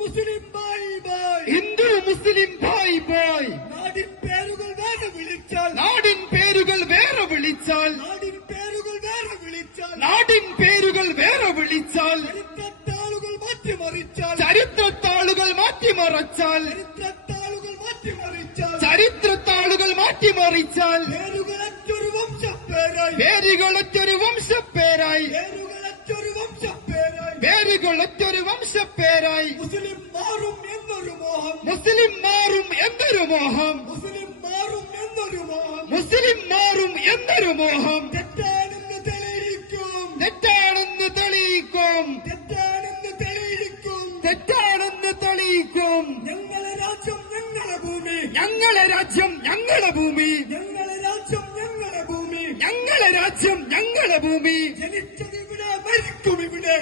മുസ്ലിം ഭായ് ഭായ്. ഹിന്ദു മുസ്ലിം ഭായ് ഭായ്. നാടിൻ പേരുകൾ വേറെ വിളിച്ചാൽ. നാടിൻ പേരുകൾ വേറെ വിളിച്ചാൽ. നാടിൻ പേരുകൾ വേറെ വിളിച്ചാൽ. നാടിൻ പേരുകൾ വേറെ വിളിച്ചാൽ. ചരിത്രത്താളുകൾ മാറ്റിമറിച്ചാൽ. ചരിത്രത്താളുകൾ മാറ്റിമറച്ചാൽ. ചരിത്രത്താളുകൾ മാറ്റിമറിച്ചാൽ. ചരിത്രത്താളുകൾ മാറ്റിമറിച്ചാൽ. പേരുകളൊറ്റൊരു വംശപ്പേരായി. പേരുകളൊറ്റൊരു പേരുകളൊറ്റൊരു വംശപ്പേരായി ഒറ്റൊരു വംശപ്പേരായി. മുസ്ലിം മാറും എന്നൊരു മോഹം. മുസ്ലിം മാറും എന്നൊരു മോഹം. മുസ്ലിം മാറും എന്നൊരു മോഹം. മുസ്ലിം മാറും എന്നൊരു മോഹം. തെറ്റാണെന്ന് തെളിയിക്കും. തെറ്റാണെന്ന് തെളിയിക്കും. തെറ്റാണെന്ന് തെളിയിക്കും. തെറ്റാണെന്ന് തെളിയിക്കും. ഞങ്ങളെ രാജ്യം ഞങ്ങളെ ഭൂമി. ഞങ്ങളെ രാജ്യം ഞങ്ങളെ ഭൂമി. ഞങ്ങളെ രാജ്യം ഞങ്ങളെ ഭൂമി. ഞങ്ങളെ രാജ്യം ഞങ്ങളെ ഭൂമി. ജനിച്ചതിവിടെ മരിക്കും ഇവിടെ.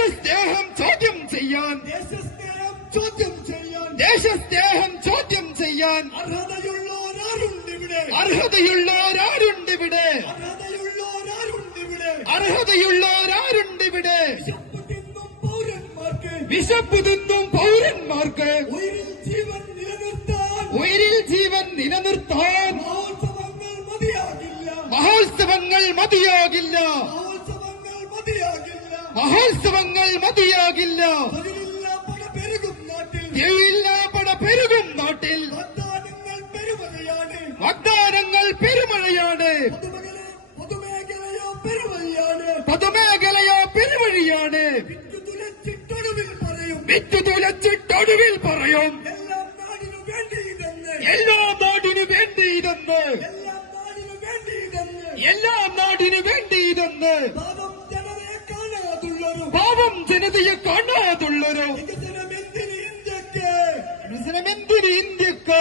ദേശസ്നേഹം ചോദ്യം ചെയ്യാൻ. ദേശസ്നേഹം ചോദ്യം ചെയ്യാൻ. ദേശസ്നേഹം ചോദ്യം ചെയ്യാൻ. അർഹതയുള്ളവരാരുണ്ട് ഇവിടെ അർഹതയുള്ളവരാരുണ്ട് ഇവിടെ അർഹതയുള്ളവരാരുണ്ട് ഇവിടെ അർഹതയുള്ളവരാരുണ്ട് ഇവിടെ വിശപ്പ് തിന്നും പൗരന്മാർക്ക്. വിശപ്പ് തിന്നും പൗരന്മാർക്ക്. ഉയരിൽ ജീവൻ നിലനിർത്താൻ. ഉയരിൽ ജീവൻ നിലനിർത്താൻ. മഹോത്സവങ്ങൾ മതിയാകില്ല. മഹോത്സവങ്ങൾ മതിയാകില്ല. മഹോത്സവങ്ങൾ മതിയാകില്ല. പെരുകും നാട്ടിൽ. വാഗ്ദാനങ്ങൾ പെരുമഴയാണ്. പൊതുമേഖലയോ പെരുമഴിയാണ്. വിറ്റുതുലച്ചിട്ടൊടുവിൽ പറയും. എല്ലാ തുലച്ചിട്ടൊടുവിൽ പറയും എല്ലാം നാടിനു വേണ്ടി ഇതെന്ന് എല്ലാ നാടിനു വേണ്ടി ഇതെന്ന് പാവം ജനതയെ കാണാതുള്ളൊരു വികസനമെന്തിന് ഇന്ത്യയ്ക്ക്?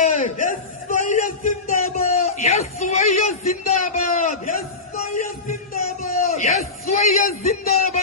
എസ് വൈ എസ് സിന്ദാബാദ്. എസ് വൈ എസ് സിന്ദാബാദ്. എസ് വൈ എസ് സിന്ദാബാദ്. എസ് വൈ എസ് സിന്ദാബാദ്.